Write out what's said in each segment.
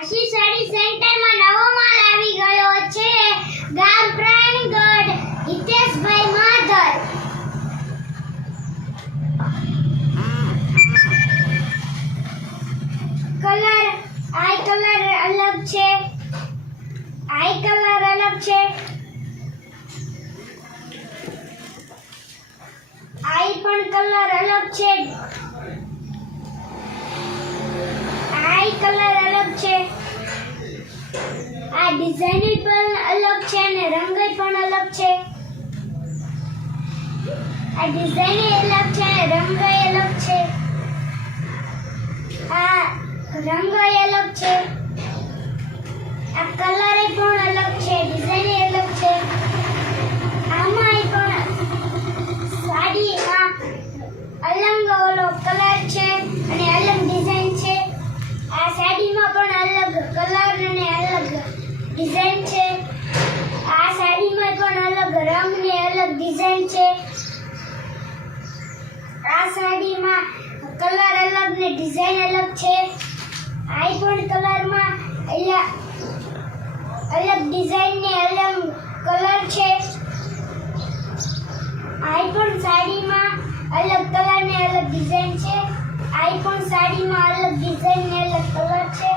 આશી સાડી સેન્ટરમાં નવો માલ આવી ગયો છે. ગામ Pranagadh, Hiteshbhai માધર. Colour I colour અલગ છે. આઈ કલર અલગ છે. આઈ પણ કલર અલગ છે. આઈ કલર અલગ છે. આ ડિઝાઇન પણ અલગ છે અને રંગ પણ અલગ છે. આ ડિઝાઇન અલગ છે અને રંગ અલગ છે. આ રંગ અલગ છે. આ કલર પણ અલગ છે. ડિઝાઇન અલગ છે. આમાં પણ સાડીમાં અલગ ઓલો કલર છે અને અલગ ડિઝાઇન છે. આ સાડીમાં પણ અલગ કલર અને અલગ ડિઝાઇન છે. આ સાડીમાં પણ અલગ રંગ ને અલગ ડિઝાઇન છે. આ સાડીમાં કલર અલગ ને ડિઝાઇન અલગ છે. આ પણ કલરમાં અલગ ડિઝાઇન ને અલગ કલર છે. આ પણ સાડીમાં અલગ કલર ને અલગ ડિઝાઇન છે. આ પણ સાડીમાં અલગ ડિઝાઇન ને અલગ કલર છે.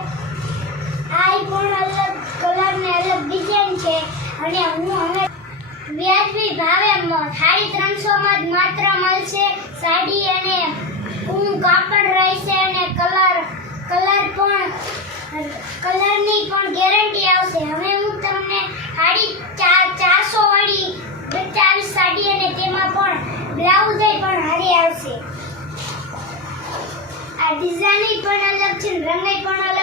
આ પણ અલગ કલર ને અલગ ડિઝાઇન છે. અને હું હવે વ્યાજબી ભાવે સાડી 300 માં જ માત્ર મળશે. સાડી અને કાપડ રહેશે અને કલરની પણ ગેરંટી આવશે. હવે હું તમને સાડી 400 વાળી બતાવીશ સાડી અને તેમાં પણ બ્લાઉઝ પણ હારી આવશે. આ ડિઝાઇન પણ અલગ છે, રંગ પણ અલગ